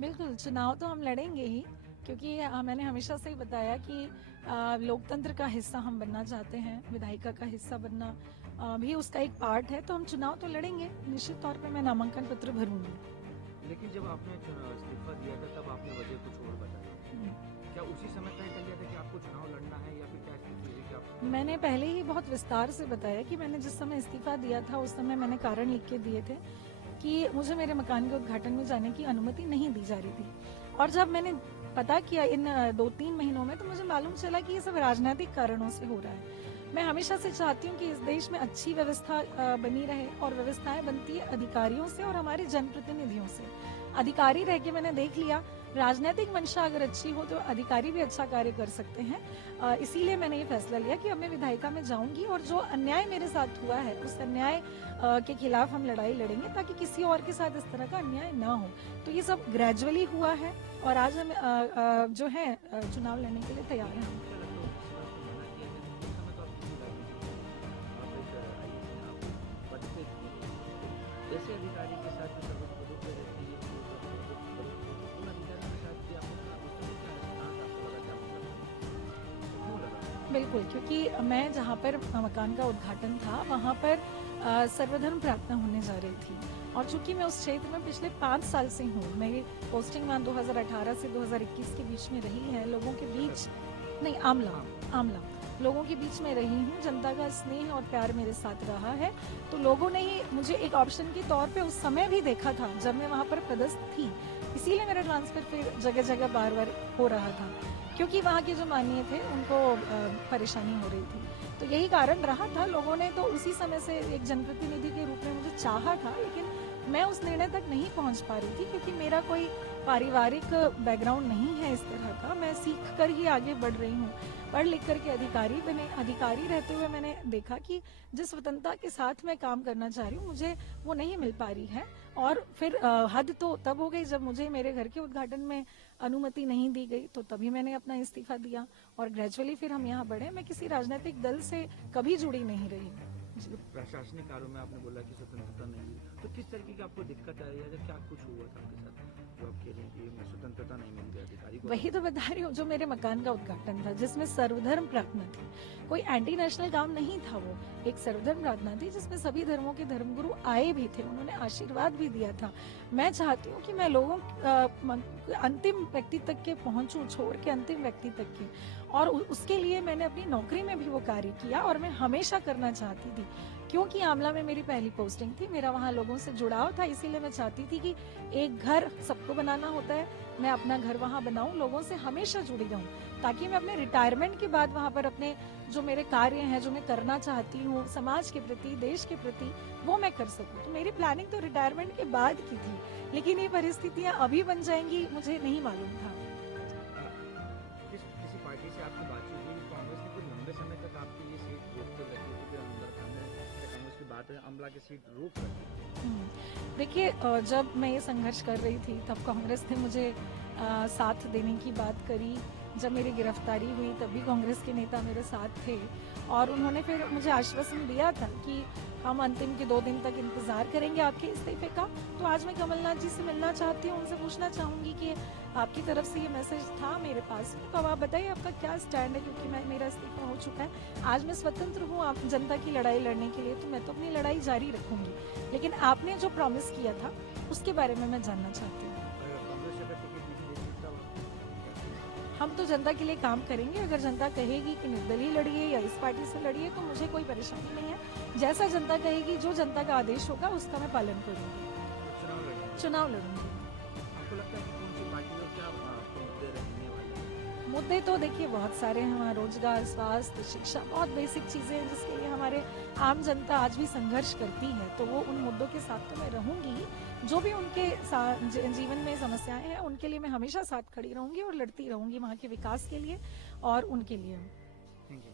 बिल्कुल, चुनाव तो हम लड़ेंगे ही, क्योंकि मैंने हमेशा से ही बताया कि लोकतंत्र का हिस्सा हम बनना चाहते हैं, विधायिका का हिस्सा बनना भी उसका एक पार्ट है, तो हम चुनाव तो लड़ेंगे। निश्चित तौर पे मैं नामांकन पत्र भरूंगी। लेकिन जब आपने इस्तीफा दिया था तब आपने वजह कुछ और बताई। क्या उसी समय तय कर लिया था कि आपको चुनाव लड़ना है या फिर क्या स्थिति हुई कि आप? मैंने पहले ही बहुत विस्तार से बताया कि मैंने जिस समय इस्तीफा दिया था उस समय मैंने कारण लिख के दिए थे कि मुझे मेरे मकान के उद्घाटन में जाने की अनुमति नहीं दी जा रही थी। और जब मैंने पता किया इन 2-3 महीनों में, तो मुझे मालूम चला कि ये सब राजनीतिक कारणों से हो रहा है। मैं हमेशा से चाहती हूँ कि इस देश में अच्छी व्यवस्था बनी रहे, और व्यवस्थाएं बनती है अधिकारियों से और हमारे जनप्रतिनिधियों से। अधिकारी रह के मैंने देख लिया, राजनीतिक मंशा अगर अच्छी हो तो अधिकारी भी अच्छा कार्य कर सकते हैं। इसीलिए मैंने ये फैसला लिया कि अब मैं विधायिका में जाऊंगी, और जो अन्याय मेरे साथ हुआ है उस अन्याय के खिलाफ हम लड़ाई लड़ेंगे, ताकि किसी और के साथ इस तरह का अन्याय ना हो। तो ये सब ग्रेजुअली हुआ है, और आज हम जो है चुनाव लड़ने के लिए तैयार हैं। क्या लगता है किसी बात को मना किया गया? उस समय तो आप किसी राजनीतिक में नहीं थे। आप एक आईएएस हैं, आप पद पे थे। तो ऐसे अधिकारी के साथ जो सर्वोच्च पदों पे रहते हैं, जो सर्वोच्च पदों पे थे, उन अधिकारियों के साथ भी आपने उस समय क्या सिद्धांत आपको लगा कि आप मतलब क्यों लगा? बिल्कुल, क्योंकि मैं जहाँ पर मकान का उद्घाटन था वहाँ पर सर्वधर्म प्रार्थना होने जा रही थी, और चूंकि मैं उस क्षेत्र में पिछले 5 साल से हूँ, मेरी पोस्टिंग वहाँ 2018 से 2021 के बीच में रही है, लोगों के बीच नहीं, आमला लोगों के बीच में रही हूँ, जनता का स्नेह और प्यार मेरे साथ रहा है। तो लोगों ने ही मुझे एक ऑप्शन के तौर पे उस समय भी देखा था जब मैं वहाँ पर पदस्थ थी, इसीलिए मेरा ट्रांसफर फिर जगह जगह बार बार हो रहा था, क्योंकि वहाँ के जो माननीय थे उनको परेशानी हो रही थी। तो यही कारण रहा था। लोगों ने तो उसी समय से एक जनप्रतिनिधि के रूप में मुझे चाहा था, लेकिन मैं उस निर्णय तक नहीं पहुंच पा रही थी, क्योंकि मेरा कोई पारिवारिक बैकग्राउंड नहीं है इस तरह का। मैं सीख कर ही आगे बढ़ रही हूँ, पढ़ लिख करके अधिकारी बने। अधिकारी रहते हुए मैंने देखा कि जिस स्वतंत्रता के साथ मैं काम करना चाह रही हूँ, मुझे वो नहीं मिल पा रही है। और फिर हद तो तब हो गई जब मुझे मेरे घर के उद्घाटन में अनुमति नहीं दी गई, तो तभी मैंने अपना इस्तीफा दिया, और ग्रेजुअली फिर हम यहाँ बढ़े। मैं किसी राजनीतिक दल से कभी जुड़ी नहीं रही। जो प्रशासनिक कार्यों में आपने बोला कि स्वतंत्रता नहीं मिली, तो किस तरीके की आपको दिक्कत आई है? क्या कुछ हुआ था आपके साथ जो आप कह रही हैं कि स्वतंत्रता नहीं मिल रही अधिकारी को? वही तो बता रही हूँ, जो मेरे मकान का उद्घाटन था जिसमें सर्वधर्म प्रार्थना थी, कोई एंटी नेशनल काम नहीं था, वो एक सर्वधर्म प्रार्थना थी जिसमें सभी धर्मों के धर्मगुरु आए भी थे, उन्होंने आशीर्वाद भी दिया था। मैं चाहती हूँ कि मैं लोगों अंतिम व्यक्ति तक के पहुंचूं, छोड़ के अंतिम व्यक्ति तक के, और उसके लिए मैंने अपनी नौकरी में भी वो कार्य किया, और मैं हमेशा करना चाहती थी, क्योंकि आमला में मेरी पहली पोस्टिंग थी, मेरा वहाँ लोगों से जुड़ाव था। इसीलिए मैं चाहती थी कि एक घर सबको बनाना होता है, मैं अपना घर वहाँ बनाऊं, लोगों से हमेशा जुड़ी रहूं, ताकि मैं अपने रिटायरमेंट के बाद वहाँ पर अपने जो मेरे कार्य हैं, जो मैं करना चाहती हूँ समाज के प्रति, देश के प्रति, वो मैं कर सकूं। तो मेरी प्लानिंग तो रिटायरमेंट के बाद की थी, लेकिन ये परिस्थितियां अभी बन जाएंगी मुझे नहीं मालूम था। किसी पार्टी से आपकी बातचीत हुई? कांग्रेस ने कुछ लंबे समय तक आपकी ये सीट रोक कर रखी थी कि अंदर कांग्रेस की बात है, अमला की सीट रोक रखी थी। देखिए, जब मैं ये संघर्ष कर रही थी तब कांग्रेस ने मुझे साथ देने की बात करी। जब मेरी गिरफ्तारी हुई तब भी कांग्रेस के नेता मेरे साथ थे, और उन्होंने फिर मुझे आश्वासन दिया था कि हम अंतिम के 2 दिन तक इंतजार करेंगे आपके इस्तीफे का। तो आज मैं कमलनाथ जी से मिलना चाहती हूँ, उनसे पूछना चाहूंगी कि आपकी तरफ से ये मैसेज था मेरे पास, तो अब आप बताइए आपका क्या स्टैंड है, क्योंकि मेरा इस्तीफा हो चुका है। आज मैं स्वतंत्र हूँ आप जनता की लड़ाई लड़ने के लिए, तो मैं तो अपनी लड़ाई जारी रखूंगी, लेकिन आपने जो प्रॉमिस किया था उसके बारे में मैं जानना चाहती हूँ। कांग्रेस से अगर टिकट नहीं देती तब हम तो जनता के लिए काम करेंगे। अगर जनता कहेगी कि निर्दलीय लड़िए या इस पार्टी से लड़िए, तो मुझे कोई परेशानी नहीं है। जैसा जनता कहेगी, जो जनता का आदेश होगा उसका मैं पालन करूंगी, चुनाव लड़ेंगे? चुनाव लड़ूंगी। आपको लगता है कि कौन सी पार्टी और क्या आपको मुद्दे रहने वाले हैं? मुद्दे तो देखिए बहुत सारे हैं, हमारा रोजगार, स्वास्थ्य, शिक्षा, बहुत बेसिक चीजें हैं जिसके लिए हमारे आम जनता आज भी संघर्ष करती है। तो वो उन मुद्दों के साथ तो मैं रहूंगी ही। जो भी उनके जीवन में समस्याएं हैं उनके लिए मैं हमेशा साथ खड़ी रहूंगी और लड़ती रहूंगी, वहाँ के विकास के लिए और उनके लिए। Thank you.